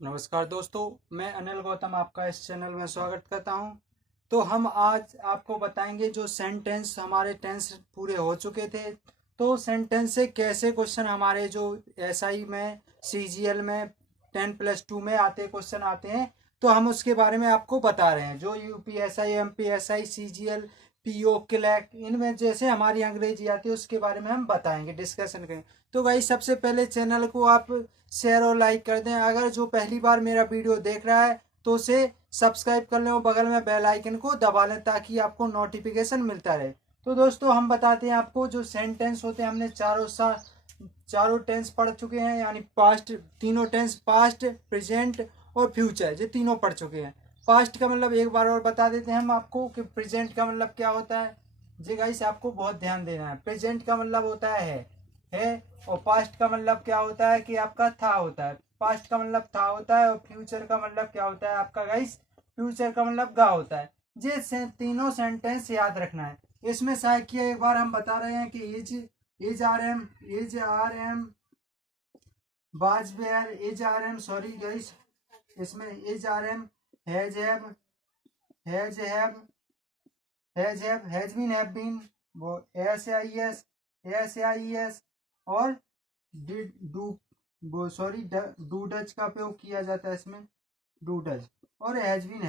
नमस्कार दोस्तों, मैं अनिल गौतम आपका इस चैनल में स्वागत करता हूं। तो हम आज आपको बताएंगे जो सेंटेंस हमारे टेंस पूरे हो चुके थे, तो सेंटेंस से कैसे क्वेश्चन हमारे जो एसआई में, सीजीएल में, 10+2 में आते क्वेश्चन आते हैं। तो हम उसके बारे में आपको बता रहे हैं। जो UPSI, MPSI, CGL, PO, clack, इनमें जैसे हमारी अंग्रेजी आती है उसके बारे में हम बताएंगे, डिस्कशन करेंगे। तो भाई सबसे पहले चैनल को आप शेयर और लाइक कर दें। अगर जो पहली बार मेरा वीडियो देख रहा है तो उसे सब्सक्राइब कर लें और बगल में बेल आइकन को दबा लें ताकि आपको नोटिफिकेशन मिलता रहे। तो दोस्तों हम बताते हैं आपको जो सेंटेंस होते हैं। हमने चारों टेंस पढ़ चुके हैं, यानी पास्ट, तीनों टेंस, पास्ट, प्रेजेंट और फ्यूचर, ये तीनों पढ़ चुके हैं। पास्ट का मतलब एक बार और बता देते हैं हम आपको कि प्रेजेंट का मतलब क्या होता है। जी गाइस, आपको बहुत ध्यान देना है। प्रेजेंट का मतलब होता है। और पास्ट का मतलब क्या होता है कि आपका था होता है। पास्ट का मतलब था होता है। और फ्यूचर का मतलब क्या होता है आपका गाइस, फ्यूचर का मतलब गा होता है। ये तीनों सेंटेंस याद रखना है। इसमें साइकिया एक बार हम बता रहे हैं कि is are am was were, is are am, sorry guys, इसमें is are am, has have has been, have been, वो एस ए आई एस और डिड, डू, वो सॉरी, डू डज का उपयोग किया जाता है इसमें, डू डज। और हैज बीन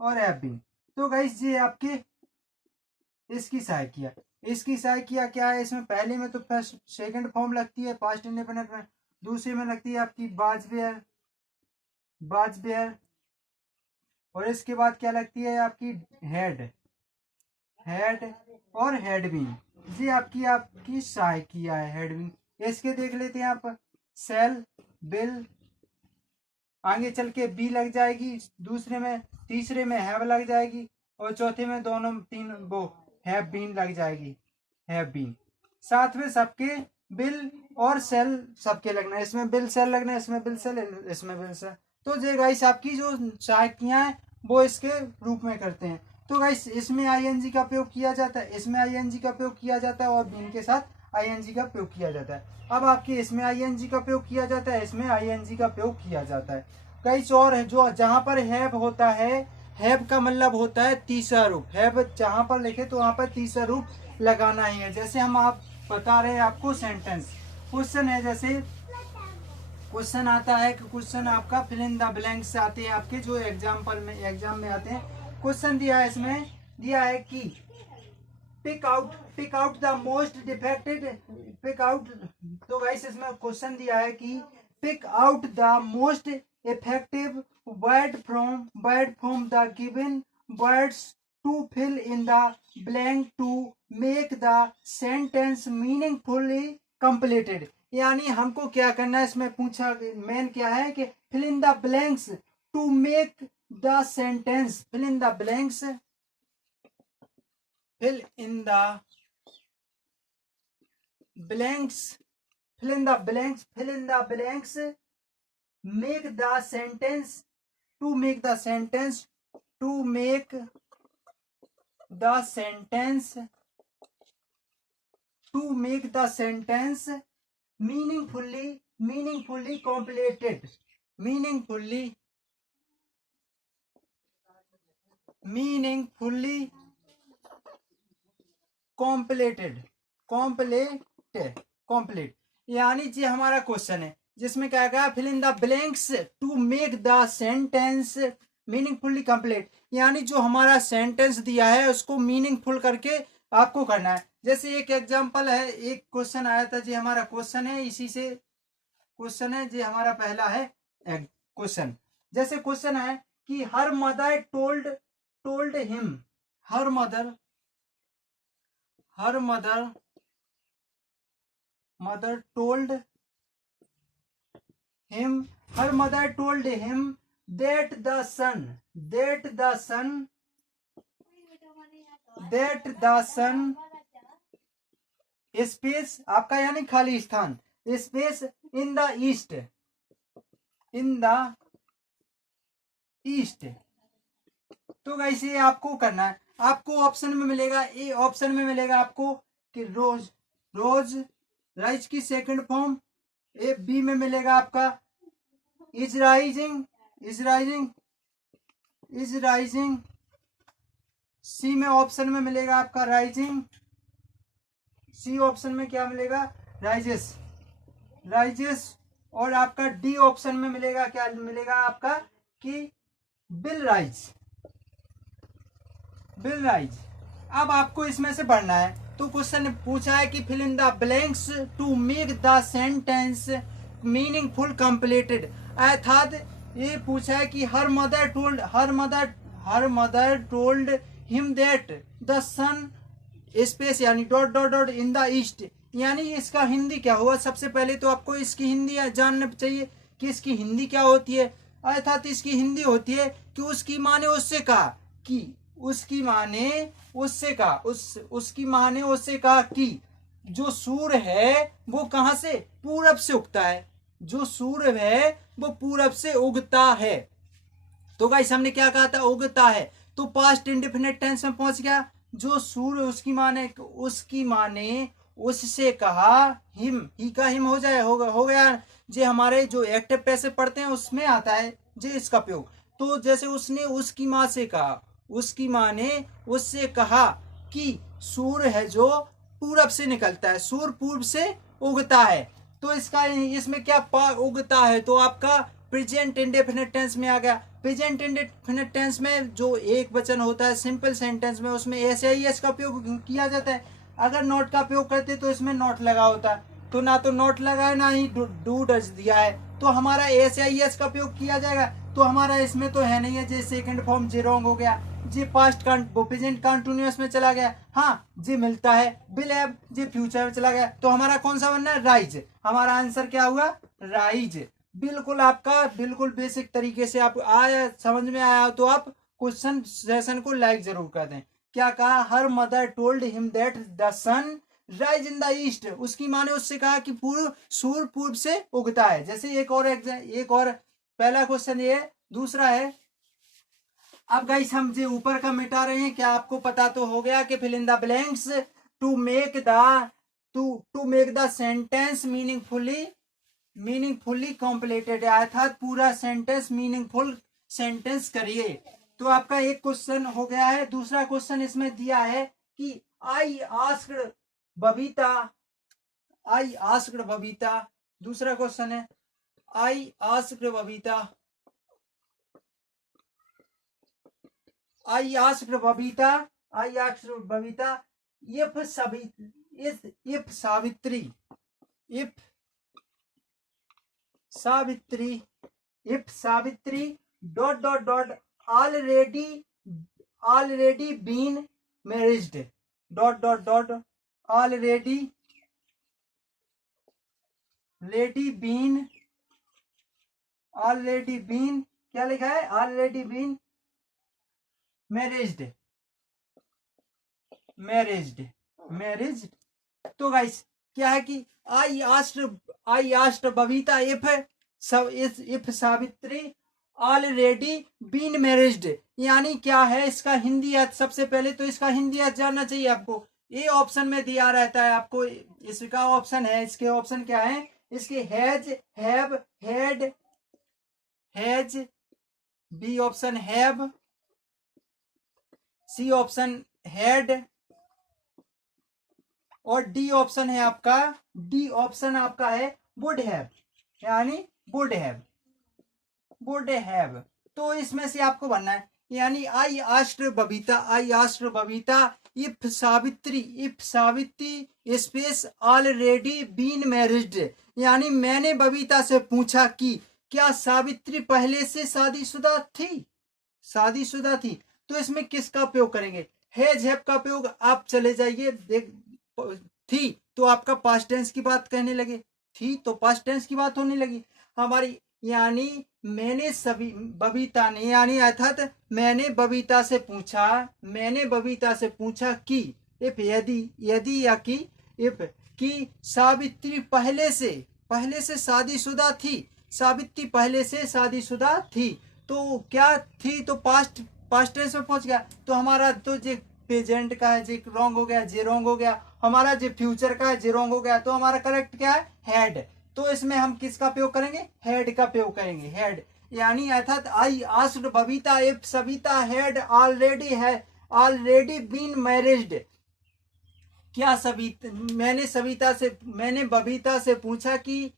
और हैव बीन। तो गाइस ये आपके इसकी सहायकिया क्या है। इसमें पहले में तो फर्स्ट सेकंड फॉर्म लगती है पास्ट इंडेफिनिट में। दूसरे में लगती है आपकी बाज बेयर। और इसके बाद क्या लगती है आपकी हेड हेड और हेड बीन। ये आपकी सहायकिया है, हेड बीन। इसके देख लेते हैं आप। सेल, बिल, आगे चल के बी लग जाएगी, दूसरे में, तीसरे में हैव लग जाएगी और चौथे में दोनों तीन वो हैव बीन लग जाएगी, हैव बीन। साथ में सबके बिल और सेल सबके लगना है। इसमें बिल सेल लगना है, इसमें बिल सेल, इसमें बिल सेल। तो ये गाइस आपकी जो सहायकियां हैं वो इसके रूप में करते हैं। तो गाइस इसमें आईएनजी का प्रयोग किया जाता है, इसमें आईएनजी का प्रयोग किया जाता है और बीन के साथ आईएनजी का प्रयोग किया जाता है। अब आपके इसमें आईएनजी का प्रयोग किया जाता है, इसमें आईएनजी का प्रयोग किया जाता है। कई और है जो जहां पर हैव होता है, हैव का मतलब होता है तीसरा रूप। हैव जहां पर लिखे तो वहां पर तीसरा रूप लगाना ही है। जैसे हम आप बता रहे हैं आपको सेंटेंस, क्वेश्चन है, जैसे क्वेश्चन आता है कि क्वेश्चन आपका फिल इन द ब्लैंक्स आते हैं आपके जो एग्जाम में आते हैं। क्वेश्चन दिया है, इसमें दिया है कि pick out the most defected, pick out. तो गाइस इसमें क्वेश्चन दिया है कि pick out the most effective word from the given words to fill in the blank to make the sentence meaningfully completed. यानी हमको क्या करना है, इसमें पूछा मेन क्या है कि fill in the blanks to make the sentence, fill in the blanks, fill in the blanks, fill in the blanks, fill in the blanks, make the sentence, to make the sentence, to make the sentence, to make the sentence meaningfully completed, meaningfully meaningfully completed, complete। यानी ये हमारा question है जिसमें क्या कहा, fill in the blanks to make the sentence meaningfully complete. यानी जो हमारा सेंटेंस दिया है उसको मीनिंगफुल करके आपको करना है। जैसे एक एग्जांपल है, एक क्वेश्चन आया था, जी हमारा क्वेश्चन है, इसी से क्वेश्चन है, जी हमारा पहला है क्वेश्चन। जैसे क्वेश्चन है कि her mother told him, her mother told him, her mother told him that the sun space आपका यानी खाली स्थान, स्पेस इन द ईस्ट। तो गाइस ये आपको करना है। आपको ऑप्शन में मिलेगा, ए ऑप्शन में मिलेगा आपको कि रोज, राइज की सेकंड फॉर्म ए बी में मिलेगा आपका is rising, is rising, is rising. C में ऑप्शन में मिलेगा आपका राइजिंग, सी ऑप्शन में क्या मिलेगा, राइजेस, राइजेस। और आपका डी ऑप्शन में मिलेगा, क्या मिलेगा आपका कि बिल राइज, बिल राइज। अब आपको इसमें से पढ़ना है। तो क्वेश्चन पूछा है कि fill in the blanks to make the sentence meaningful completed. अर्थात ये पूछा है कि her mother told him that the son space यानी dot dot dot in the east. यानी इसका हिंदी क्या हुआ, सबसे पहले तो आपको इसकी हिंदी जानना चाहिए कि इसकी हिंदी क्या होती है। अर्थात इसकी हिंदी होती है कि उसकी माँ ने उससे कहा कि, उसकी माँ ने उससे कहा, उसकी माँ ने उससे कहा कि जो सूर्य है वो कहाँ से, पूरब से उगता है, जो सूर्य है वो पूरब से उगता है। तो गाइस हमने क्या कहा था, उगता है। तो पास्ट इंडेफिनिट टेंस में पहुंच गया। जो सूर्य, उसकी माँ ने उससे कहा, हिम, ही का हिम हो जाए, हो गया। जे हमारे जो एक्टिव पैसे पढ़ते हैं उसमें आता है जे इसका प्रयोग। तो जैसे उसने उसकी माँ से कहा, उसकी माँ ने उससे कहा कि सूर्य है जो पूरब से निकलता है, सूर्य पूर्व से उगता है। तो इसका इसमें क्या उगता है, तो आपका प्रेजेंट इंडेफिनिट टेंस में आ गया। प्रेजेंट इंडेफिनिट टेंस में जो एक वचन होता है सिंपल सेंटेंस में, उसमें एस का उपयोग किया जाता है। अगर नॉट का उपयोग करते तो इसमें नॉट लगा होता, तो ना तो नॉट लगा है ना ही डू डज दिया है, तो हमारा एस का उपयोग किया जाएगा। तो हमारा इसमें तो है नहीं है, जे सेकंड फॉर्म जे रॉन्ग हो गया, जे पास्ट प्रेजेंट कंटिन्यूअस में चला गया, हाँ जे मिलता है विल हैव, जे फ्यूचर में चला गया। तो हमारा कौन सा बनना है, राइज। हमारा आंसर क्या हुआ, राइज। बिल्कुल आपका बिल्कुल बेसिक तरीके से आप आया, समझ में आया तो आप क्वेश्चन सेशन को लाइक जरूर कर दें। क्या कहा, her mother told him that the sun rise in the east. उसकी माँ ने उससे कहा कि सूर्य पूर्व से उगता है। जैसे एक और पहला क्वेश्चन ये, दूसरा है। अब गाइस हम जो ऊपर का मिटा रहे हैं, क्या आपको पता तो हो गया कि fill in the blanks to make the sentence meaningfully completed, अर्थात पूरा सेंटेंस मीनिंगफुल सेंटेंस करिए। तो आपका एक क्वेश्चन हो गया है। दूसरा क्वेश्चन इसमें दिया है कि आई आस्क्ड बबीता, दूसरा क्वेश्चन है I asked Babita if Savitri dot dot dot already been married, dot dot dot already been क्या लिखा है, ऑलरेडी बीन मैरिज्ड। तो गाइस क्या है कि I asked Babita if Savitri already been married, यानी क्या है इसका हिंदी अर्थ। सबसे पहले तो इसका हिंदी अर्थ जानना चाहिए आपको। ये ऑप्शन में दिया रहता है आपको, इसका ऑप्शन है, इसके ऑप्शन क्या है, इसके has, have, has, B option have, C option had, और डी ऑप्शन है आपका, है वुड हैव, यानी वुड हैव। तो इसमें से आपको बनना है, यानी I asked Babita if Savitri space already been married, यानी मैंने बबीता से पूछा कि क्या सावित्री पहले से शादीशुदा थी। तो इसमें किसका उपयोग करेंगे, हैज हैव का उपयोग। आप चले जाइए, देख थी तो आपका पास्ट टेंस की बात कहने लगे, थी तो पास्ट टेंस की बात होने लगी हमारी। यानी मैंने बबीता ने, यानी अर्थात मैंने बबीता से पूछा कि इफ यदि या कि इफ कि सावित्री पहले से शादीशुदा थी, सावित्री पहले से शादीशुदा थी। तो क्या थी, तो पास्ट टेंस में पहुंच गया। तो हमारा तो जे प्रेजेंट का है जे रॉन्ग हो गया, जे रॉन्ग हो गया। हमारा जो फ्यूचर का है जे रॉन्ग हो गया। तो हमारा करेक्ट क्या है, हैड। तो इसमें हम किसका प्रयोग करेंगे, हैड का प्रयोग करेंगे, हैड। यानी अर्थात I asked Babita if Savita had already been married. क्या सविता, मैंने बबीता से पूछा कि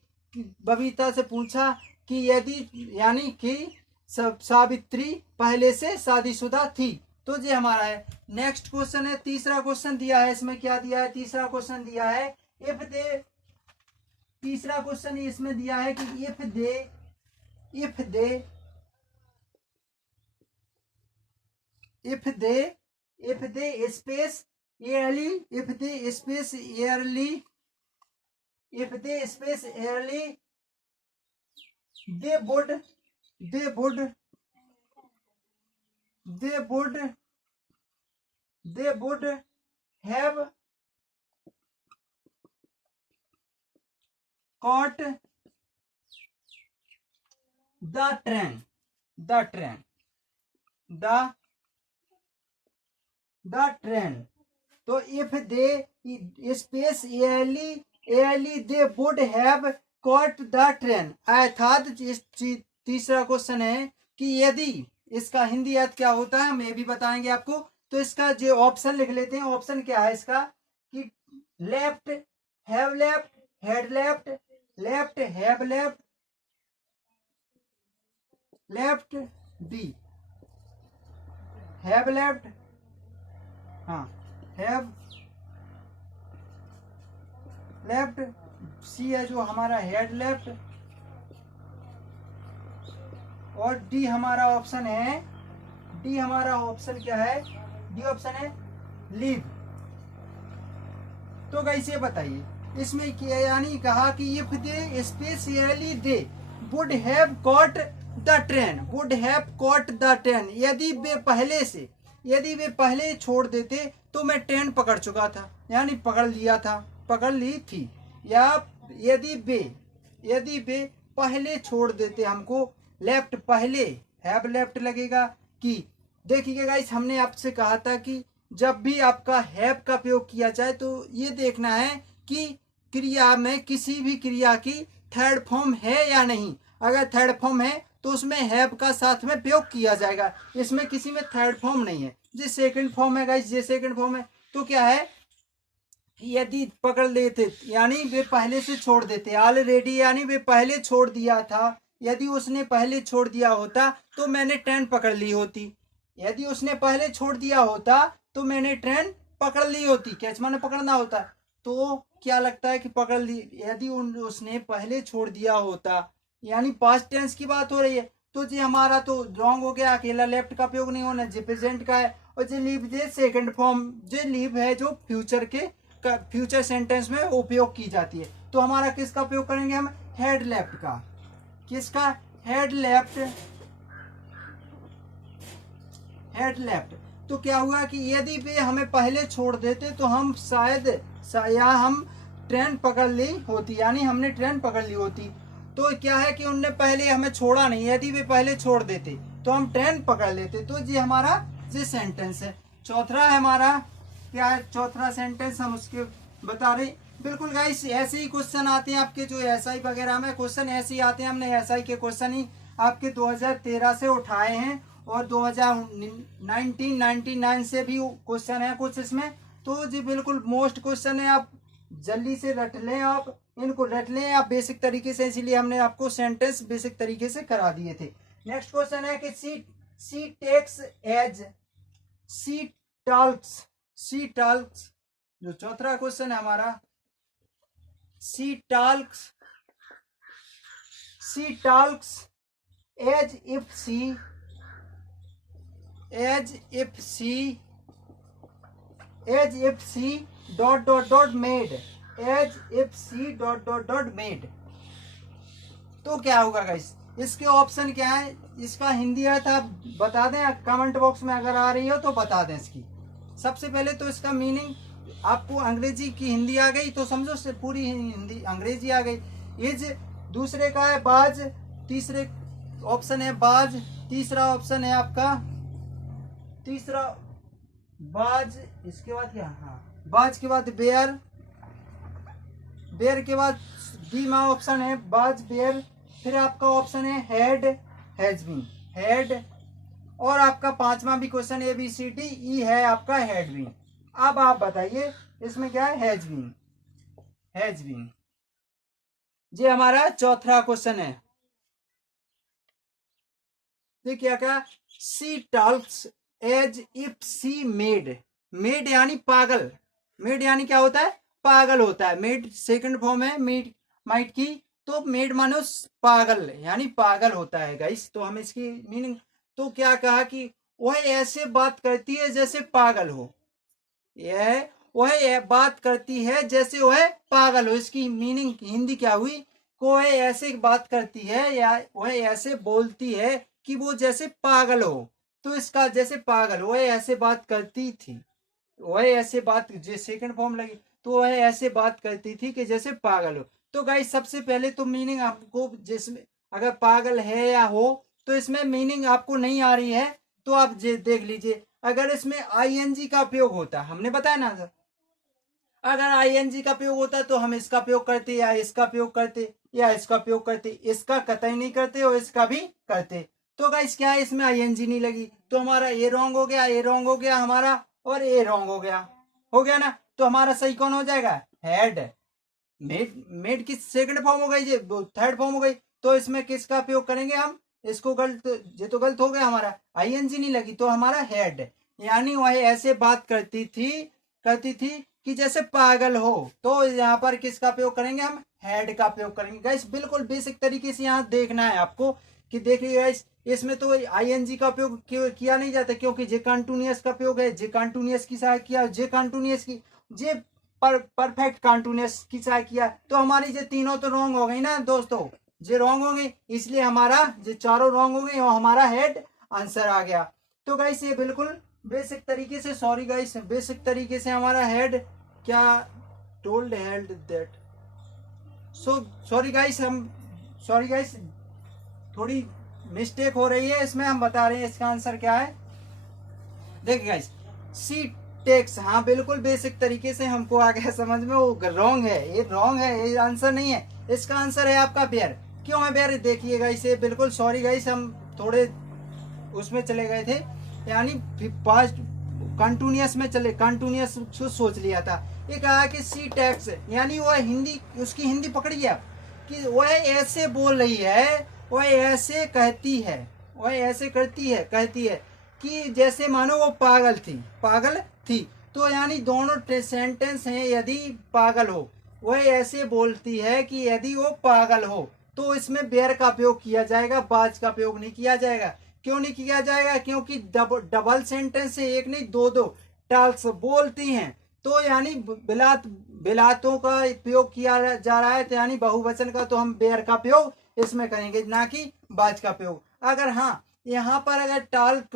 यदि, यानी कि सावित्री पहले से शादीशुदा थी। तो ये हमारा है। नेक्स्ट क्वेश्चन है, तीसरा क्वेश्चन दिया है, इसमें क्या दिया है, तीसरा क्वेश्चन दिया है तीसरा क्वेश्चन इसमें दिया है कि if there space early they would have caught the train तो if they space early they would have caught the train। अर्थात तीसरा क्वेश्चन है कि यदि, इसका हिंदी अर्थ क्या होता है हम ये भी बताएंगे आपको। तो इसका जो ऑप्शन लिख लेते हैं। ऑप्शन क्या है इसका कि left, have left, had left, left, have left, left B, have left, हाँ हैव लेफ्ट, सी है जो हमारा हेड लेफ्ट, और डी हमारा ऑप्शन है, डी हमारा ऑप्शन क्या है, डी ऑप्शन है लीव। तो कैसे बताइए इसमें क्या, यानी कहा कि if they specially they would have caught the train, would have caught the train, यदि वे पहले छोड़ देते तो मैं ट्रेन पकड़ चुका था, यानी पकड़ ली थी। या यदि वे पहले छोड़ देते हमको, लेफ्ट पहले, हैव लेफ्ट लगेगा। कि देखिए गाइस, हमने आपसे कहा था कि जब भी आपका हैव का प्रयोग किया जाए तो ये देखना है कि क्रिया में किसी भी क्रिया की थर्ड फॉर्म है या नहीं। अगर थर्ड फॉर्म है तो उसमें हैव का साथ में प्रयोग किया जाएगा। इसमें किसी में थर्ड फॉर्म नहीं है, ये सेकंड फॉर्म है गाइस, ये सेकंड फॉर्म है। तो क्या है, यदि पकड़ लेते यानी वे पहले से छोड़ देते, ऑलरेडी यानी वे पहले छोड़ दिया था। यदि उसने पहले छोड़ दिया होता तो मैंने ट्रेन पकड़ ली होती। यदि उसने पहले छोड़ दिया होता तो मैंने ट्रेन पकड़ ली होती। कैच माने पकड़ना होता। तो क्या लगता है कि पकड़ ली, यदि उसने पहले छोड़ दिया होता, यानी पास्ट टेंस की बात हो रही है। तो जी हमारा तो रॉन्ग हो गया, अकेला लेफ्ट का प्रयोग नहीं होना, जी प्रेजेंट का है। और जी लीव जे सेकंड फॉर्म, जे लीव है जो फ्यूचर सेंटेंस में उपयोग की जाती है। तो हमारा किसका उपयोग करेंगे हम, हेड लेफ्ट का। किसका, हेड लेफ्ट। तो क्या हुआ कि यदि वे हमें पहले छोड़ देते तो हम शायद हम ट्रेन पकड़ ली होती, यानी हमने ट्रेन पकड़ ली होती। तो क्या है कि उनने पहले हमें छोड़ा नहीं, यदि वे पहले छोड़ देते तो हम ट्रेन पकड़ लेते। तो ये हमारा ये सेंटेंस है। चौथा है हमारा क्या है, चौथा सेंटेंस हम उसके बता रहे। बिल्कुल गाइस, ऐसे ही क्वेश्चन आते हैं आपके जो एसआई वगैरह में क्वेश्चन ऐसे ही आते हैं। हमने एसआई के क्वेश्चन ही आपके 2013 से उठाए हैं और 2099 से भी क्वेश्चन है कुछ इसमें। तो जी बिल्कुल मोस्ट क्वेश्चन है, आप जल्दी से रट लें, आप इनको रट लें आप बेसिक तरीके से, इसीलिए हमने आपको सेंटेंस बेसिक तरीके से करा दिए थे। नेक्स्ट क्वेश्चन है कि she takes as she talks, जो चौथा क्वेश्चन है हमारा, she talks as if she dot mad, तो क्या होगा गाइस, इसके ऑप्शन क्या है, इसका हिंदी अर्थ आप बता दें कमेंट बॉक्स में, अगर आ रही हो तो बता दें इसकी। सबसे पहले तो इसका मीनिंग, आपको अंग्रेजी की हिंदी आ गई तो समझो से पूरी हिंदी अंग्रेजी आ गई। इज, दूसरे का है बाज, तीसरे ऑप्शन है बाज, तीसरा ऑप्शन है आपका, तीसरा बाज, इसके बाद क्या, हाँ बाज के बाद बेयर के बाद डी में ऑप्शन है वाज वेयर, फिर आपका ऑप्शन है हैड, हैज बीन, हैड, और आपका पांचवा भी question A B C D E है आपका हैड बीन। अब आप बताइए इसमें क्या है, हैज बीन, हैज बीन। ये हमारा चौथा क्वेश्चन है। तो क्या क्या, she talks as if she mad, mad यानी पागल, मेड यानी क्या होता है, पागल होता है। मेड सेकंड फॉर्म है मेड, माइट की, तो मेड मानो पागल यानी पागल होता है गाइस। तो हम इसकी मीनिंग, तो क्या कहा कि वह ऐसे बात करती है जैसे पागल हो, यह वह बात करती है जैसे वह पागल हो। इसकी मीनिंग हिंदी क्या हुई, वह ऐसे बात करती है या वह ऐसे बोलती है कि वो जैसे पागल हो। तो इसका जैसे पागल, वह ऐसे बात करती थी, वह ऐसे बात, जो सेकंड फॉर्म लगी, तो वह ऐसे बात करती थी कि जैसे पागल हो। तो गाइस सबसे पहले तो मीनिंग आपको, जिसमें अगर पागल है या हो तो इसमें मीनिंग आपको नहीं आ रही है तो आप देख लीजिए। अगर इसमें आईएनजी का उपयोग होता, हमने बताया ना सर, अगर आईएनजी का प्रयोग होता तो हम इसका प्रयोग करते या इसका प्रयोग करते या इसका प्रयोग करते, इसका कतई नहीं करते और इसका भी करते। तो गाइस क्या है, इसमें आईएनजी नहीं लगी तो हमारा ए रॉन्ग हो गया, ए रॉन्ग हो गया हमारा, और ए रॉन्ग हो गया ना। तो हमारा सही कौन हो जाएगा, हेड। मेड, मेड की सेकंड फॉर्म हो गई, ये थर्ड फॉर्म हो गई। तो इसमें किसका प्रयोग करेंगे हम, इसको गलत, ये तो गलत हो गया हमारा, आईएनजी नहीं लगी तो हमारा हेड। यानी वह ऐसे बात करती थी कि जैसे पागल हो। तो यहाँ पर किसका प्रयोग करेंगे हम, हेड का प्रयोग करेंगे। गाइस बिल्कुल बेसिक तरीके से यहाँ देखना है आपको कि देखिए गाइस, इसमें तो आईएनजी का उपयोग किया नहीं जाता क्योंकि जे कंटिन्यूअस का प्रयोग है, जे कंटिन्यूअस की सहायक किया, जे कंटिन्यूअस की, जे परफेक्ट कंटिन्यूअस की सहायक किया। तो हमारी जे तीनों तो रॉन्ग हो गई ना दोस्तों, जे रॉन्ग हो गई, इसलिए हमारा जे चारों रॉन्ग हो गई और हमारा हेड आंसर आ गया। तो गाइस ये बिल्कुल बेसिक तरीके से, सॉरी गाइस, बेसिक तरीके से हमारा हेड क्या, told held that, so sorry guys, हम सॉरी गाइस, थोड़ी मिस्टेक हो रही है इसमें, हम बता रहे हैं इसका आंसर क्या है। देखिए गाइस, सी टेक्स, हाँ बिल्कुल बेसिक तरीके से हमको आ गया समझ में, वो रॉन्ग है, ये रॉन्ग है, ये आंसर नहीं है। इसका आंसर है आपका बेयर। क्यों है बेयर, देखिएगा इसे, बिल्कुल सॉरी गाइस, हम थोड़े उसमें चले गए थे, यानी पास्ट कंटिन्यूअस में चले, कंटिन्यूअस सोच लिया था। ये कहा कि सी टैक्स, यानी वह हिंदी, उसकी हिंदी पकड़ी है कि वह ऐसे बोल रही है, वह ऐसे कहती है, वह ऐसे करती है, कहती है कि जैसे मानो वो पागल थी। तो यानी दोनों सेंटेंस हैं, यदि पागल हो, वह ऐसे बोलती है कि यदि वो पागल हो, तो इसमें बेयर का प्रयोग किया जाएगा, बाज का प्रयोग नहीं किया जाएगा। क्यों नहीं किया जाएगा, क्योंकि डबल सेंटेंस से एक नहीं दो दो टाल्स बोलती हैं। तो यानी बिलातों का प्रयोग किया जा रहा है, तो यानी बहुवचन का, तो हम बेयर का प्रयोग इसमें करेंगे, ना कि बाज का प्रयोग। अगर हाँ यहाँ पर अगर टाल्क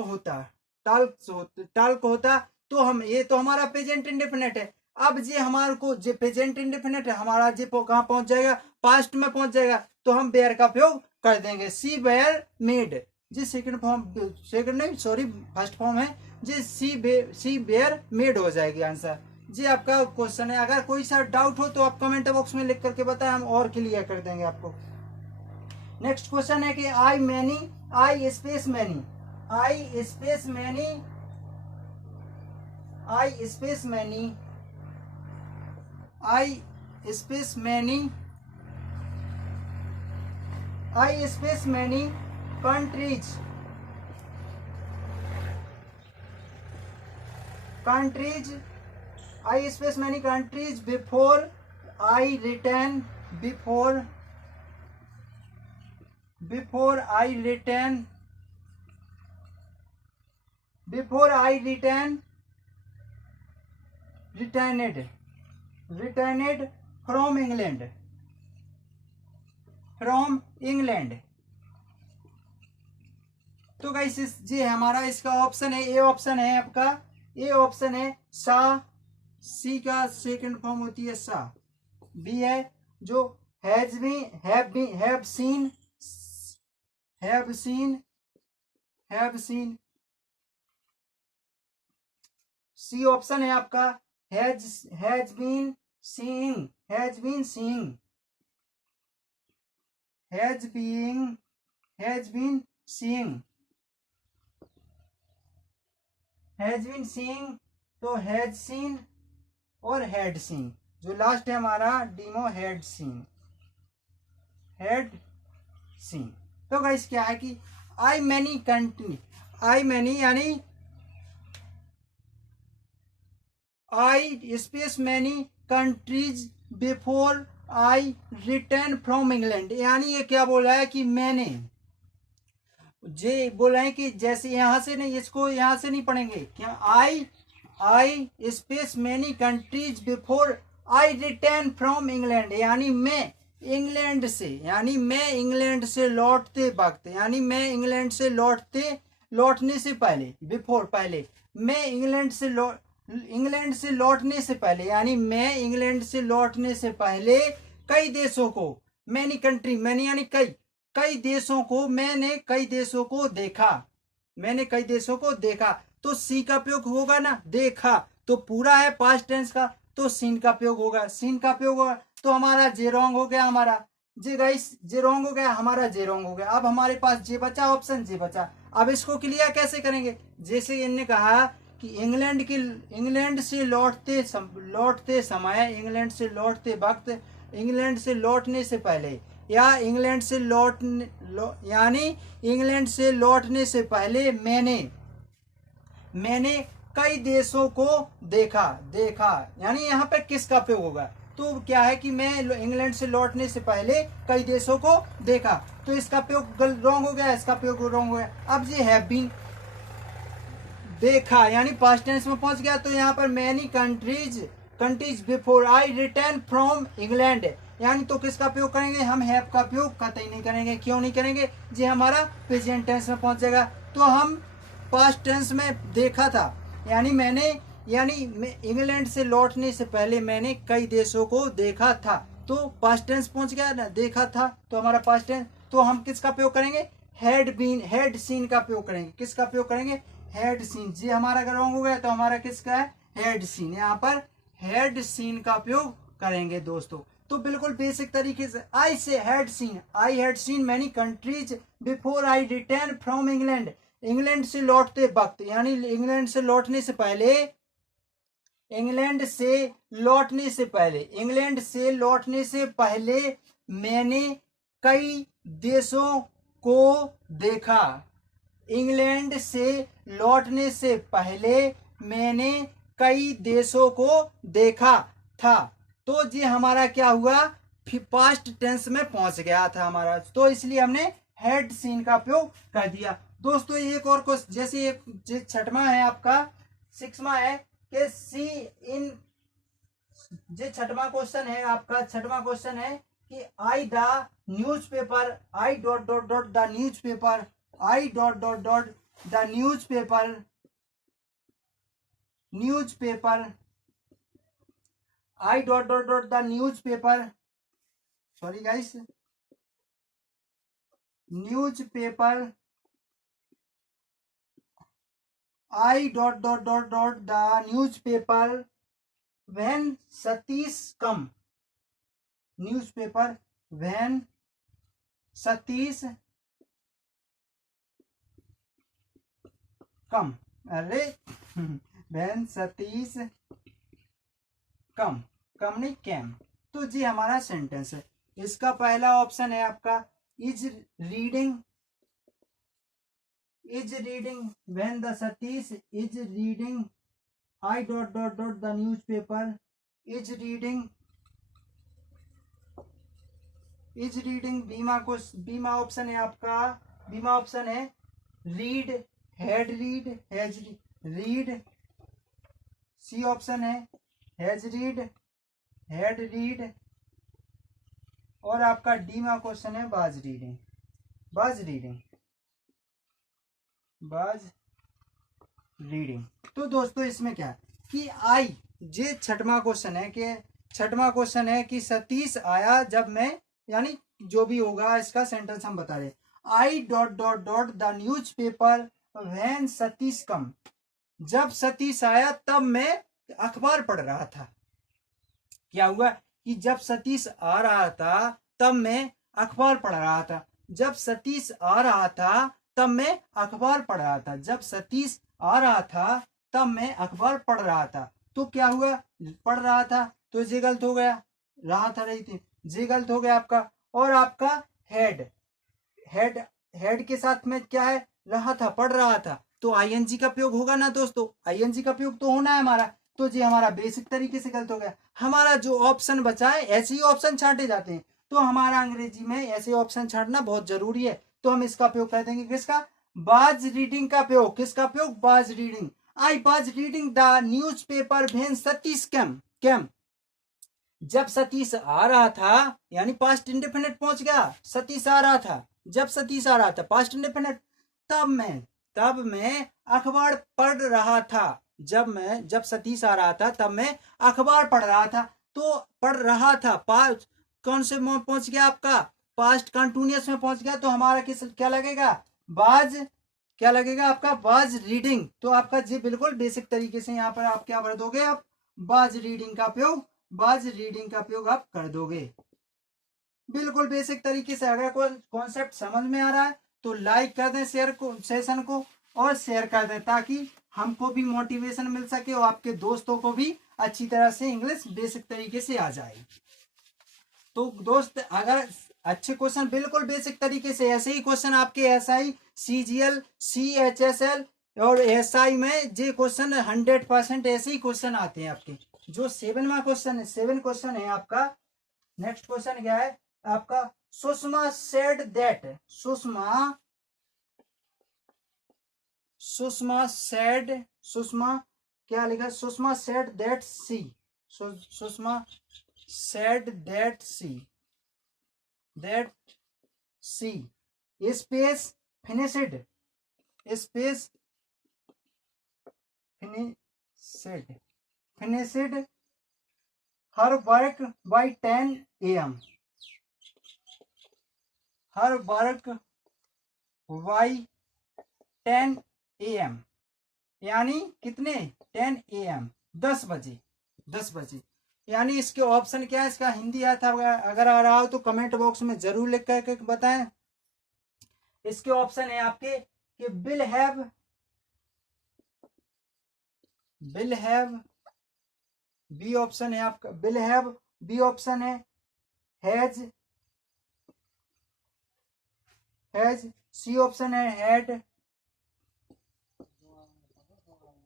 होता तो हम, ये तो हमारा प्रेजेंट इंडेफिनिट है। अब जे हमारे को जे प्रेजेंट इंडेफिनिट है हमारा, जे कहाँ पहुंच जाएगा, पास्ट में पहुंच जाएगा, तो हम बेयर का प्रयोग कर देंगे। सी बेयर मेड, जी सेकंड फॉर्म, सेकंड नहीं सॉरी फर्स्ट फॉर्म है जी, सी बेयर मेड हो जाएगी आंसर। जी आपका क्वेश्चन है, अगर कोई सा डाउट हो तो आप कमेंट बॉक्स में लिख करके बताएं, हम और क्लियर कर देंगे आपको। नेक्स्ट क्वेश्चन है कि I many, I space many, I space many, I space many, I space many, I space many countries, countries, I space many countries before I return, before I return, before I return, returned from England, from England. तो guys जी हमारा इसका option है, A option है आपका, A option है सा, सी का सेकंड फॉर्म होती है सा। बी है जो has been, have seen, have seen, have seen. C option है आपका has been seeing, has been seeing. Has been seeing, has been seeing, तो हैज सीन और हैड सीन, जो लास्ट है हमारा demo had seen, had seen. तो guys क्या है कि I many country, I many यानी I space many countries before I return from England, यानी ये क्या बोला है कि मैंने, जे बोला है कि जैसे यहां से नहीं, इसको यहां से नहीं पढ़ेंगे क्या, I space many countries before I return from England, यानी मैं इंग्लैंड से, यानी मैं इंग्लैंड से लौटते वक्त, यानी मैं इंग्लैंड से लौटने से पहले, बिफोर पहले, मैं इंग्लैंड से लौटने से पहले, यानी मैं इंग्लैंड से लौटने से पहले कई देशों को, मैनी कंट्री, मैनी यानी कई देशों को, मैंने कई देशों को देखा, मैंने कई देशों को देखा, तो सी का प्रयोग होगा ना, देखा तो पूरा है पास्ट टेंस का, तो सीन का प्रयोग होगा, सीन का प्रयोग होगा, तो हमारा जे रॉन्ग हो गया, हमारा जे गाइस जे रॉन्ग हो गया, हमारा जे रॉन्ग हो गया। अब हमारे पास जे बचा, ऑप्शन जे बचा। अब इसको क्लियर कैसे करेंगे, जैसे इन्होंने कहा कि इंग्लैंड से लौटते समय, इंग्लैंड से लौटते वक्त, इंग्लैंड से लौटने से पहले, या इंग्लैंड से यानी इंग्लैंड से लौटने से पहले मैंने कई देशों को देखा यानी यहाँ पे किसका प्रयोग होगा, तो क्या है कि मैं इंग्लैंड से लौटने से पहले कई देशों को देखा, तो इसका प्रयोग रॉन्ग हो गया, इसका प्रयोग रॉन्ग हो गया। अब ये हैव बीन, देखा यानी पास्ट टेंस में पहुंच गया, तो यहाँ पर many countries before I return from England, यानी तो किसका प्रयोग करेंगे, हम हैव का प्रयोग कतई नहीं करेंगे। क्यों नहीं करेंगे, जी हमारा प्रेजेंट टेंस में पहुंच जाएगा, तो हम पास्ट टेंस में देखा था, यानी इंग्लैंड से लौटने से पहले मैंने कई देशों को देखा था, तो पास्ट टेंस पहुंच गया ना, देखा था तो हमारा पास्ट टेंस, तो हम किसका प्रयोग करेंगे, हैड सीन का प्रयोग करेंगे, किसका प्रयोग करेंगे, हैड सीन। जी हमारा अगर रॉन्ग हो गया तो हमारा किसका है, हैड सीन, यहाँ पर हैड सीन का प्रयोग करेंगे दोस्तों। तो बिल्कुल बेसिक तरीके से I had seen many countries before I return from England, England से लौटते वक्त, यानी इंग्लैंड से लौटने से पहले, इंग्लैंड से लौटने से पहले मैंने कई देशों को देखा, इंग्लैंड से लौटने से पहले मैंने कई देशों को देखा था, तो जी हमारा क्या हुआ, पास्ट टेंस में पहुंच गया था हमारा, तो इसलिए हमने हैड सीन का प्रयोग कर दिया दोस्तों। एक और क्वेश्चन, जैसे एक छठवां है आपका, 6वां है कि सी इन, जो छठवां क्वेश्चन है आपका, छठवां क्वेश्चन है कि I the newspaper, I dot dot dot the newspaper, I dot dot dot the newspaper, I dot dot dot the newspaper, sorry guys, newspaper, I dot dot dot dot the newspaper when Satish come, newspaper when Satish come, अरे when Satish कम नहीं cam, तो जी हमारा sentence है। इसका पहला option है आपका is reading when the Satish is reading I dot dot dot the newspaper, is reading बीमा ऑप्शन है आपका, बीमा ऑप्शन है read, had read, has read, C option है हैज रीड, हैड रीड, और आपका डीमा क्वेश्चन है वाज रीडिंग। तो दोस्तों इसमें क्या है कि आई, ये छठवां क्वेश्चन है कि सतीश आया जब मैं, यानी जो भी होगा इसका सेंटेंस हम बता रहे, I dot dot dot the newspaper when Satish come, जब सतीश आया तब मैं अखबार पढ़ रहा था। क्या हुआ कि जब सतीश आ रहा था तब मैं अखबार पढ़ रहा था। जब सतीश आ रहा था तब मैं अखबार पढ़ रहा था। जब सतीश आ रहा था तब मैं अखबार पढ़ रहा था। तो क्या हुआ, पढ़ रहा था तो ये गलत हो गया, रहा था रही थी, ये गलत हो गया आपका। और आपका हेड, हेड हेड के साथ में क्या है, रहा था, पढ़ रहा था, तो आईएनजी का प्रयोग होगा ना दोस्तों, आईएनजी का प्रयोग तो होना है हमारा। तो ये हमारा बेसिक तरीके से गलत हो गया। हमारा जो ऑप्शन बचा है, ऐसे ही ऑप्शन छांटे जाते हैं, तो हमारा अंग्रेजी में ऐसे ऑप्शन छांटना बहुत जरूरी है। तो हम इसका प्रयोग कर देंगे, किसका, बाज रीडिंग का प्रयोग। किसका प्रयोग, was reading. I was reading the newspaper when Satish came came. जब सतीश आ रहा था, यानी पास्ट इंडेफिनिट पहुंच गया, सतीश आ रहा था, जब सतीश आ रहा था पास्ट इंडेफिनिट, तब मैं अखबार पढ़ रहा था। जब सतीश आ रहा था तब मैं अखबार पढ़ रहा था। तो पढ़ रहा था पास्ट कौन से में पहुंच गया, आपका पास्ट कंटिन्यूअस में पहुंच गया। तो हमारा किस क्या लगेगा, बाज, क्या लगेगा आपका, बाज रीडिंग। तो आपका जी बिल्कुल बेसिक तरीके से यहाँ पर आप क्या भर दोगे, आप बाज रीडिंग का प्रयोग, बाज रीडिंग का प्रयोग आप कर दोगे। बिल्कुल बेसिक तरीके से। अगर कोई कॉन्सेप्ट समझ में आ रहा है तो लाइक कर दें शेयर को, सेशन को, और शेयर कर दें, ताकि हमको भी मोटिवेशन मिल सके और आपके दोस्तों को भी अच्छी तरह से इंग्लिश बेसिक तरीके से आ जाए। तो दोस्त, अगर अच्छे क्वेश्चन बिल्कुल बेसिक तरीके से, ऐसे ही क्वेश्चन आपके एसआई, सीजीएल, सीएचएसएल और एसआई में जे क्वेश्चन 100% ऐसे ही क्वेश्चन आते हैं आपके। जो 7वां क्वेश्चन है, 7 क्वेश्चन है आपका। नेक्स्ट क्वेश्चन क्या है आपका, सुषमा सेड दैट, सुषमा क्या लिखा, Sushma said that she, Sushma said that she space finished, space finished her work by 10 AM, her work by 10 AM, यानी कितने, 10 AM, 10 बजे, 10 बजे। यानी इसके ऑप्शन क्या है, इसका हिंदी अर्थ अगर आ रहा हो तो कमेंट बॉक्स में जरूर लिख कर बताएं। इसके ऑप्शन है आपके कि विल हैव, बी ऑप्शन है आपका, विल हैव, बी ऑप्शन है हैज, सी ऑप्शन है हैड,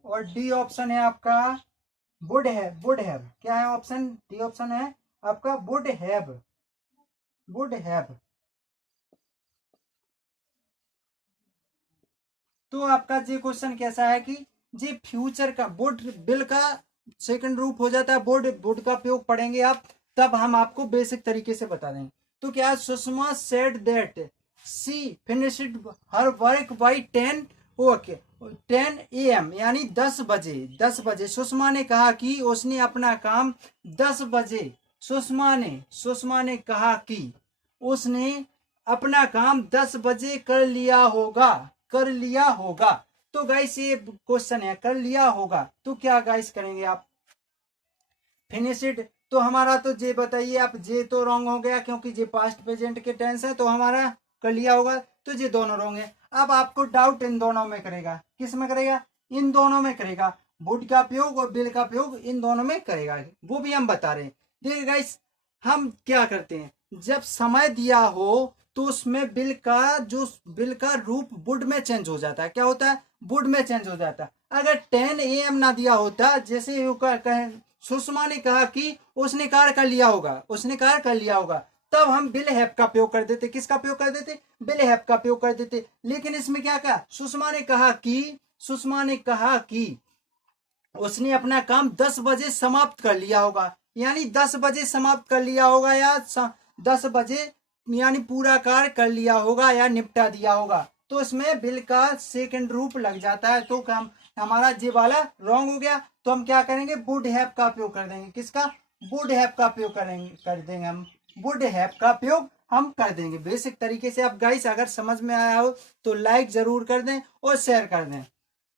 और डी ऑप्शन है आपका वुड हैव। क्या है ऑप्शन, डी ऑप्शन है आपका वुड हैव। तो आपका ये क्वेश्चन कैसा है कि जी फ्यूचर का वुड, बिल का सेकंड रूप हो जाता है वुड, वुड का प्रयोग पढ़ेंगे आप, तब हम आपको बेसिक तरीके से बता देंगे। तो क्या, Sushma said that she finished her work by 10, okay, 10 AM, यानी 10 बजे, 10 बजे सुषमा ने कहा कि उसने अपना काम 10 बजे, सुषमा ने कहा कि उसने अपना काम 10 बजे कर लिया होगा। तो गाइस ये क्वेश्चन है, कर लिया होगा, तो क्या गाइस करेंगे आप, फिनिश्ड। तो हमारा तो जे बताइए आप, जे तो रॉन्ग हो गया क्योंकि जे पास्ट प्रेजेंट के टेंस है, तो हमारा कर लिया होगा, तो ये दोनों रॉन्ग है। अब आपको डाउट इन दोनों में करेगा, किस में करेगा, इन दोनों में करेगा, वुड का प्रयोग और बिल का प्रयोग इन दोनों में करेगा, वो भी हम बता रहे हैं। देखिए गाइस, हम क्या करते हैं, जब समय दिया हो तो उसमें बिल का रूप वुड में चेंज हो जाता है। क्या होता है, वुड में चेंज हो जाता है। अगर 10 AM ना दिया होता, जैसे सुषमा ने कहा कि उसने कार कर लिया होगा, तब हम विल हैव का प्रयोग कर देते, किसका प्रयोग कर देते, विल हैव का प्रयोग कर देते। लेकिन इसमें क्या कहा, सुषमा ने कहा कि उसने अपना काम 10 बजे समाप्त कर लिया होगा, यानी 10 बजे समाप्त कर लिया होगा, या 10 बजे यानी पूरा कार्य कर लिया होगा या निपटा दिया होगा। तो इसमें बिल का सेकंड रूप लग जाता है, तो काम हमारा जे वाला रॉन्ग हो गया। तो हम क्या करेंगे, वुड हैव का प्रयोग कर देंगे, किसका, वुड हैव का प्रयोग कर देंगे हम, वुड हैव का प्रयोग हम कर देंगे बेसिक तरीके से। अब गाइस अगर समझ में आया हो तो लाइक जरूर कर दें और शेयर कर दें।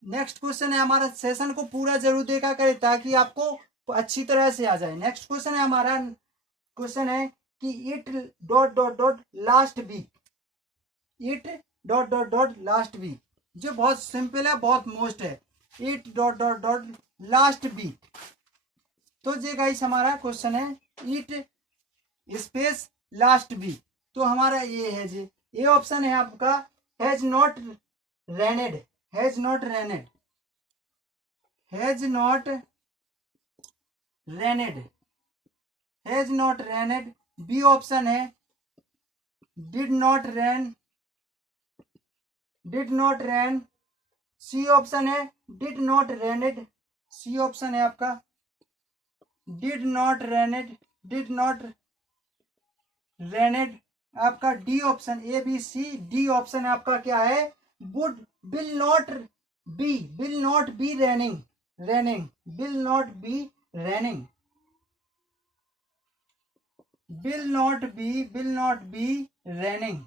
नेक्स्ट क्वेश्चन है हमारा, सेशन को पूरा जरूर देखा करें ताकि आपको अच्छी तरह से आ जाए। नेक्स्ट क्वेश्चन है हमारा, क्वेश्चन है कि it dot dot dot last week, it dot dot dot last week, जो बहुत सिंपल है, बहुत मोस्ट है, it dot dot dot last week. तो ये गाइस हमारा क्वेश्चन है, इट स्पेस लास्ट वीक। तो हमारा ये है जी, ये ऑप्शन है आपका, has not rained, has not rained, has not rained, has not rained. B option है, did not rain, did not rain. C option है, did not rained, C option है आपका, did not rained, did not rained. आपका D option, A B C D option है आपका क्या है, would will not be, will not be raining, raining, will not be raining, will not be raining.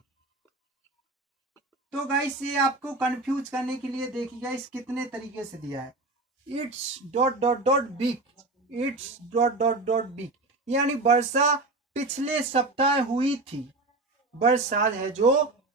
तो guys ये आपको confuse करने के लिए देखिए गाइस कितने तरीके से दिया है, it's dot dot dot big, it's dot dot dot big, यानी वर्षा पिछले सप्ताह हुई थी, वर्षा है जो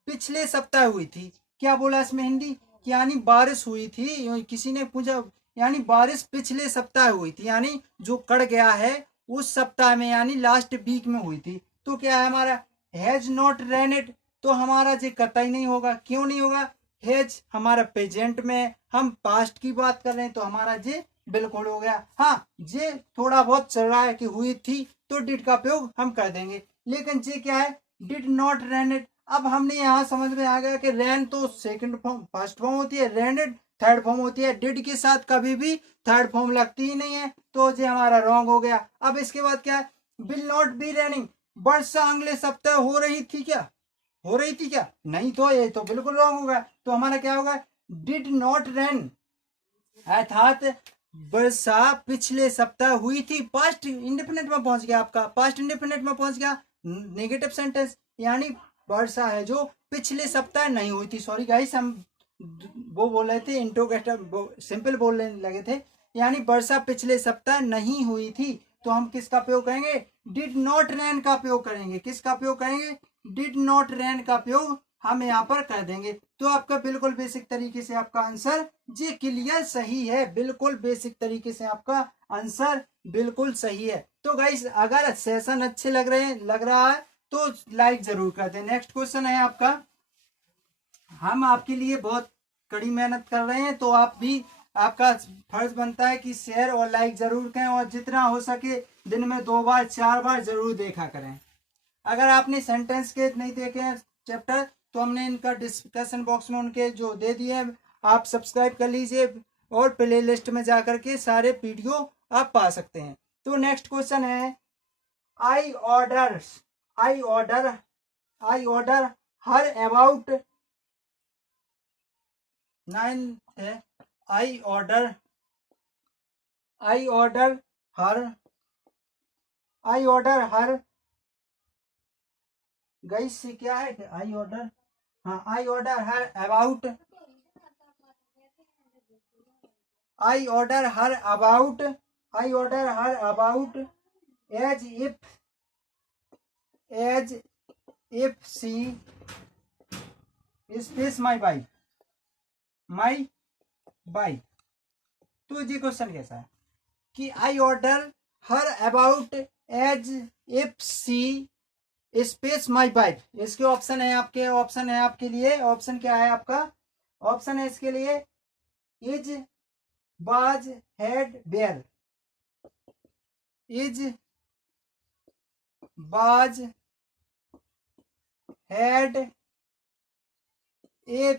पिछले सप्ताह हुई थी। क्या बोला इसमें हिंदी, यानी बारिश हुई थी, किसी ने पूछा, यानी बारिश पिछले सप्ताह हुई थी, यानी जो कड़ गया है उस सप्ताह में, यानी लास्ट वीक में हुई थी। तो क्या है हमारा, हैज नॉट रेनेड। तो हमारा जे कतई नहीं होगा, क्यों नहीं होगा, हैज हमारा प्रेजेंट में, हम पास्ट की बात कर रहे हैं, तो हमारा जे बिल्कुल हो गया। हाँ, जे थोड़ा बहुत चल रहा है कि हुई थी, तो डिड का प्रयोग हम कर देंगे, लेकिन जे क्या है, डिड नॉट रेनेड। अब हमने यहाँ समझ में आ गया कि रेन तो सेकंड फॉर्म, फर्स्ट फॉर्म होती है, रेनेड थर्ड फॉर्म होती है, डिड के साथ कभी भी थर्ड फॉर्म लगती ही नहीं है, तो ये हमारा रॉन्ग हो गया। अब इसके बाद क्या है, विल नॉट बी रेनिंग, वर्षा अगले सप्ताह हो रही थी क्या, हो रही थी क्या, नहीं, तो ये तो बिल्कुल रॉन्ग होगा। तो हमारा क्या होगा, डिड नॉट रेन, अर्थात वर्षा पिछले सप्ताह हुई थी, पास्ट इंडेफिनिट में पहुंच गया, आपका पास्ट इंडेफिनिट में पहुंच गया, नेगेटिव सेंटेंस, यानी वर्षा है जो पिछले सप्ताह नहीं हुई थी। सॉरी गाइस, हम वो बोल रहे थे इंट्रोगेटिव, सिंपल बोलने लगे थे, यानी वर्षा पिछले सप्ताह नहीं हुई थी। तो हम किसका प्रयोग करेंगे, डिड नॉट रेन का प्रयोग करेंगे, किसका प्रयोग करेंगे, डिड नॉट रेन का प्रयोग हम यहाँ पर कर देंगे। तो आपका बिल्कुल बेसिक तरीके से आपका आंसर जी क्लियर सही है, बिल्कुल बेसिक तरीके से आपका आंसर बिल्कुल सही है। तो गाइस अगर सेशन अच्छे लग रहा है तो लाइक जरूर कर दें। नेक्स्ट क्वेश्चन है आपका, हम आपके लिए बहुत कड़ी मेहनत कर रहे हैं, तो आप भी, आपका फर्ज बनता है कि शेयर और लाइक जरूर करें, और जितना हो सके दिन में 2 बार 4 बार जरूर देखा करें। अगर आपने सेंटेंस के नहीं देखे हैं चैप्टर, तो हमने इनका डिस्कशन बॉक्स में उनके जो दे दिए हैं, आप सब्सक्राइब कर लीजिए, और प्ले लिस्ट में जाकर के सारे वीडियो आप पा सकते हैं। तो नेक्स्ट क्वेश्चन है, I order, I order, I order her about 9 है, I order, I order her, I order her, गई से क्या है, आई ऑर्डर, हाँ, I order her about, I order her about, I order her about as if she space my wife, my wife. तो ये question कैसा है कि I order her about as if she space my wife. इसके option है आपके, option है आपके लिए, ऑप्शन क्या है आपका, ऑप्शन है इसके लिए, इज, बाज, हेड, बेयर, इज, बाज, हेड, ए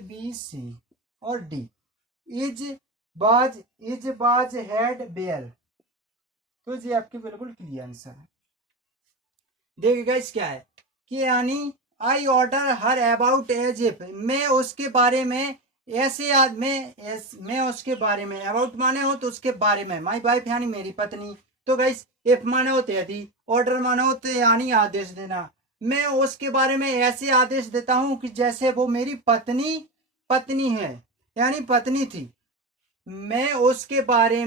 बी सी और डी, इज, बाज, इज, बाज, हेड, बेयर। तो ये आपके बिल्कुल क्लियर आंसर है। देखिएगा इस क्या है कि यानी I order her about as if, मैं उसके बारे में ऐसे मैं उसके बारे में, अबाउट माने हो तो उसके बारे में, माई वाइफ यानी मेरी पत्नी। तो गाइस इफ माने होते यदि, ऑर्डर माने होते यानी आदेश देना, मैं उसके बारे में ऐसे आदेश देता हूं कि जैसे वो मेरी पत्नी है, यानी पत्नी थी, मैं उसके बारे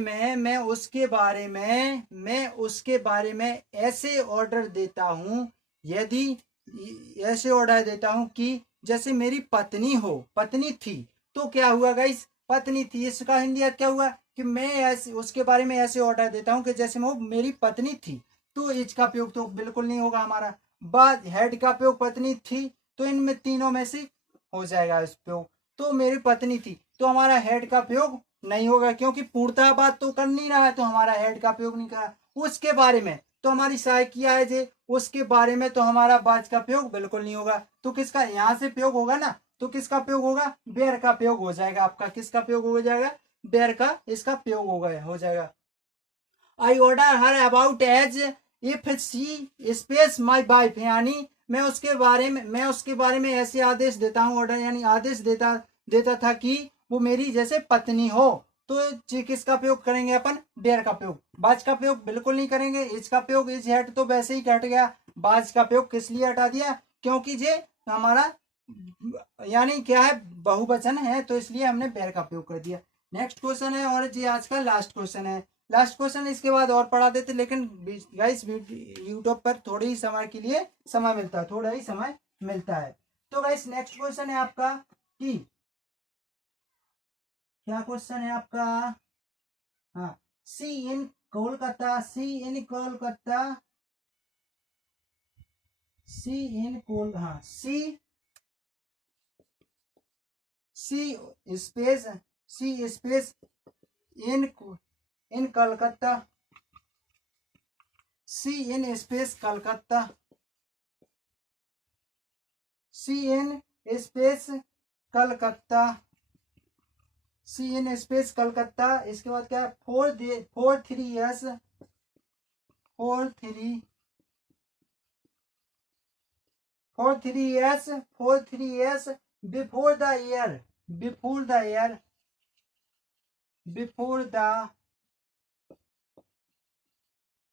में ऐसे ऑर्डर देता हूं, यदि ऐसे ऑर्डर देता हूं कि जैसे मेरी पत्नी थी, तो क्या हुआ गाइस, पत्नी थी, इसका हिंदी अर्थ क्या हुआ कि मैं ऐसे उसके बारे में ऐसे ऑर्डर देता हूं कि जैसे वो मेरी पत्नी थी। तो इज का प्रयोग तो बिल्कुल नहीं होगा हमारा। बाद हेड का प्रयोग पत्नी थी, तो इनमें तीनों में से हो जाएगा इस प्रयोग। तो मेरी पत्नी थी, तो हमारा हेड का प्रयोग नहीं होगा, क्योंकि पूर्णतः बात तो कर नहीं रहा है, तो हमारा हेड का प्रयोग नहीं करा। उसके बारे में तो हमारी सहायक किया है जे, उसके बारे में तो हमारा बाज का प्रयोग बिल्कुल नहीं होगा। तो किसका यहाँ से प्रयोग होगा ना, तो किसका प्रयोग होगा, बेर का प्रयोग हो जाएगा आपका। किसका प्रयोग हो जाएगा, बेर का इसका प्रयोग हो जाएगा। I order her about as if she space my wife, यानी मैं उसके बारे में ऐसे आदेश देता हूँ, ऑर्डर यानी आदेश देता था कि वो मेरी जैसे पत्नी हो। तो किसका प्रयोग करेंगे अपन, बेर का प्रयोग। बाज का प्रयोग बिल्कुल नहीं करेंगे। इज का प्रयोग, इज हेड तो वैसे ही कट गया। बाज का प्रयोग किस लिए हटा दिया, क्योंकि जे हमारा यानी क्या है, बहुवचन है, तो इसलिए हमने बेर का प्रयोग कर दिया। नेक्स्ट क्वेश्चन है, और जी आज का लास्ट क्वेश्चन है। लास्ट क्वेश्चन इसके बाद और पढ़ा देते, लेकिन गाइस यूट्यूब पर थोड़ी ही समय के लिए समय मिलता है, थोड़ा ही समय मिलता है। तो गाइस नेक्स्ट क्वेश्चन है आपका कि क्या क्वेश्चन है आपका, हाँ, she in Kolkata, she space in in Calcutta, she in space Calcutta, she in space Calcutta, she in space Calcutta. इसके बाद क्या है, 4 3 4 3 before the year, before the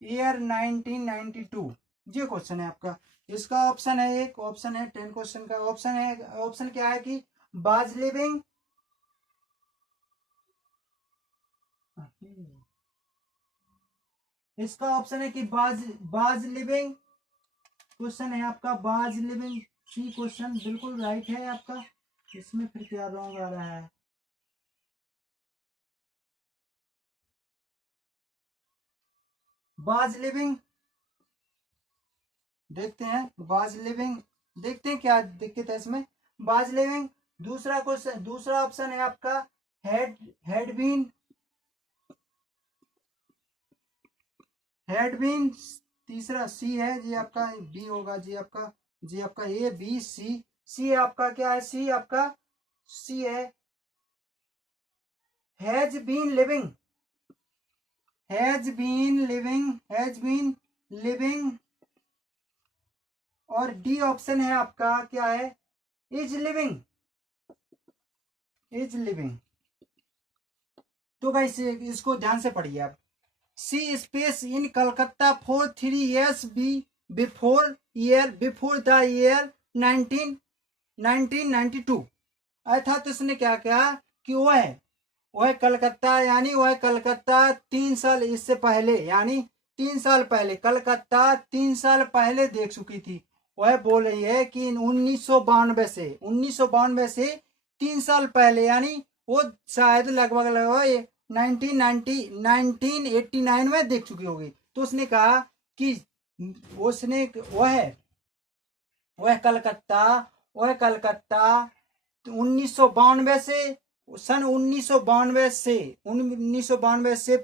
year 1992। ये क्वेश्चन है आपका। इसका ऑप्शन है, एक ऑप्शन है 10 क्वेश्चन का ऑप्शन है। ऑप्शन क्या है कि बाज लिविंग, इसका ऑप्शन है कि बाज लिविंग क्वेश्चन है आपका, बाज लिविंग। सी क्वेश्चन बिल्कुल राइट है आपका। इसमें फिर क्या रॉन्ग आ रहा है, बाज लिविंग देखते हैं, बाज लिविंग देखते हैं क्या दिक्कत है इसमें, बाज लिविंग। दूसरा क्वेश्चन, दूसरा ऑप्शन है आपका हेड बीन, तीसरा सी है जी आपका, बी होगा जी आपका ए बी सी। सी आपका क्या है, सी आपका सी है हैज बीन लिविंग, और डी ऑप्शन है आपका क्या है, इज लिविंग, तो गाइस इसको ध्यान से पढ़िए आप। She space in Calcutta 4 3 B before the year 1992। अर्थात उसने क्या कहा कि वह कलकत्ता, यानी वह कलकत्ता 3 साल इससे पहले, यानी 3 साल पहले, कलकत्ता 3 साल पहले देख चुकी थी। वह बोल रही है कि 1992 से 3 साल पहले, यानी वो शायद लगभग 1989 में देख चुकी होगी। तो उसने कहा कि उसने वह कलकत्ता 1992 से सन 1992 से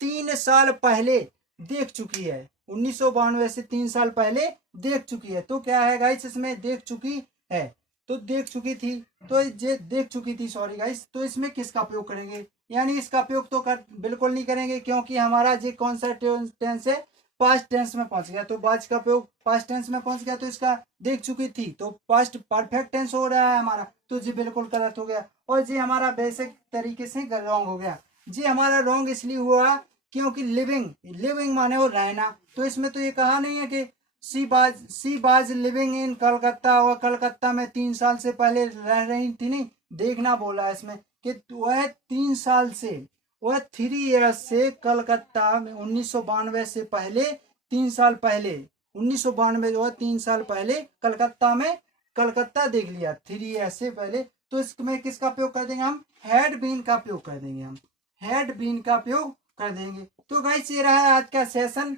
3 साल पहले देख चुकी है। 1992 से 3 साल पहले देख चुकी है। तो क्या है गाइस, इसमें देख चुकी है, तो देख चुकी थी, तो ये देख चुकी थी, सॉरी गाइस। तो इसमें किसका प्रयोग करेंगे, यानी इसका प्रयोग तो बिल्कुल नहीं करेंगे, क्योंकि हमारा जो कौन सा टेंस है, पास्ट टेंस में पहुंच गया। तो बाज का प्रयोग पास्ट टेंस में पहुंच गया, तो इसका देख चुकी थी, तो पास्ट परफेक्ट टेंस हो रहा है हमारा, तो जी बिल्कुल गलत हो गया। और जी हमारा बेसिक तरीके से रॉन्ग हो गया। जी हमारा रॉन्ग इसलिए हुआ क्योंकि लिविंग माने वो रहना, तो इसमें तो ये कहा नहीं है कि सी बाज लिविंग इन कलकत्ता, और कलकत्ता में 3 साल से पहले रह रही थी, नहीं देखना बोला है इसमें। कि वह 3 साल से, वह 3 ईयर्स से कलकत्ता में 1992 से पहले, 3 साल पहले 1992, जो है 3 साल पहले कलकत्ता में कलकत्ता देख लिया 3 ईयर्स से पहले। तो इसमें किसका उपयोग कर देंगे हम? हैड बीन का उपयोग कर देंगे हम, हैड बीन का उपयोग कर देंगे। तो गाइस ये रहा आज का सेशन।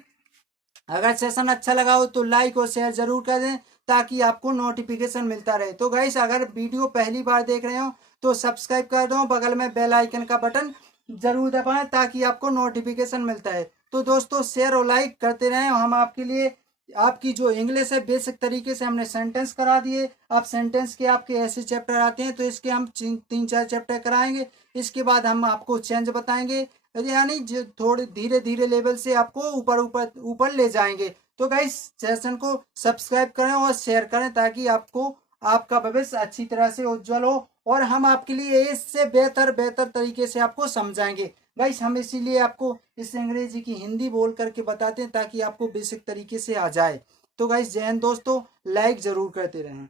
अगर सेशन अच्छा लगा हो तो लाइक और शेयर जरूर कर दें ताकि आपको नोटिफिकेशन मिलता रहे। तो गाइस अगर वीडियो पहली बार देख रहे हो तो सब्सक्राइब कर दो, बगल में बेल आइकन का बटन जरूर दबाएं ताकि आपको नोटिफिकेशन मिलता है। तो दोस्तों शेयर और लाइक करते रहें। हम आपके लिए आपकी जो इंग्लिश है बेसिक तरीके से हमने सेंटेंस करा दिए। आप सेंटेंस के आपके ऐसे चैप्टर आते हैं तो इसके हम 3-4 चैप्टर कराएंगे। इसके बाद हम आपको चेंज बताएंगे, यानी जो थोड़े धीरे धीरे लेवल से आपको ऊपर ऊपर ऊपर ले जाएंगे। तो गाइस सेशन को सब्सक्राइब करें और शेयर करें ताकि आपको आपका भविष्य अच्छी तरह से उज्जवल हो और हम आपके लिए इससे बेहतर बेहतर तरीके से आपको समझाएंगे। गाइस हम इसीलिए आपको इस अंग्रेजी की हिंदी बोल करके बताते हैं ताकि आपको बेसिक तरीके से आ जाए। तो गाइस जय हिंद दोस्तों, लाइक जरूर करते रहें।